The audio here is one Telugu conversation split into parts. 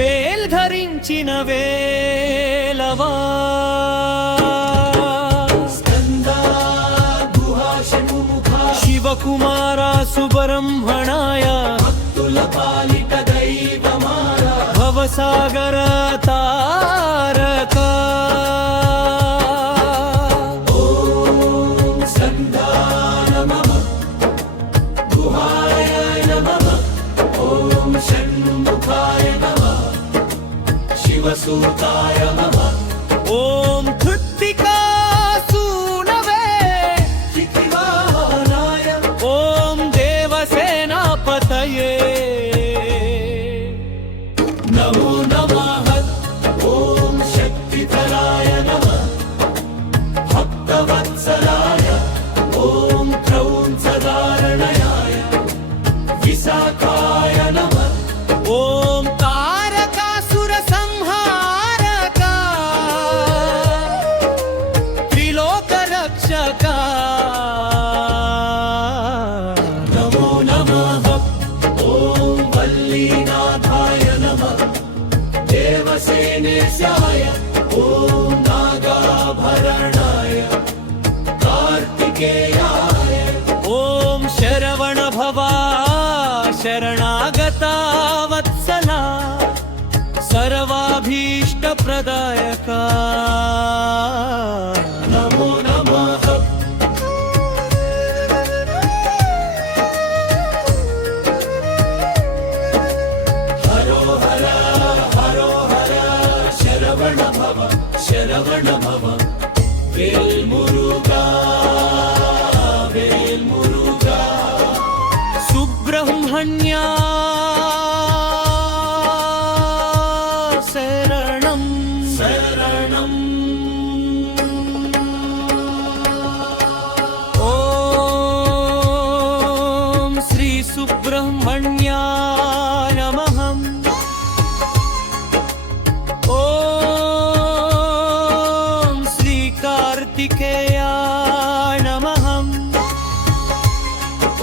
వేల్ ధరించిన వేలవా శివకుమార సుబ్రహ్మణాయ భక్తుల పాలిట దైవమార భవసాగర తారక ఓం సంధాన మమ గుహాయ నమః ఓం షణ్ముఖాయ నమః శివసూతాయ నమః ఓం కృత్తికా నమో నమః ఓం శక్తిధరాయ నమః భక్తవత్సలాయ ఓం క్రౌంచధారణయాయ విశాఖాయ నమః ఓం తారకాసుర సంహారక త్రిలోక రక్షక నమో నమః ఓం వల్లీనాథాయ దేవసేనేశాయ ఓం నాగాభరణాయ కార్తికేయాయ ఓం శరవణ భవా శరణాగత వత్సలా సర్వాభీష్ట ప్రదాయక నమో నమః శరవణ భవ వేల్మురుగా వేల్మురుగా సుబ్రహ్మణ్యా శరణం శరణం ఓం శ్రీ సుబ్రహ్మణ్యా నమః కార్తికేయాయ నమః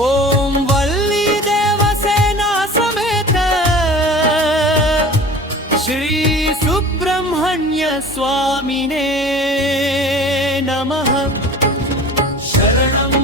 ఓం వల్లీ దేవసేనా సమేత శ్రీ సుబ్రహ్మణ్య స్వామినే నమః శరణం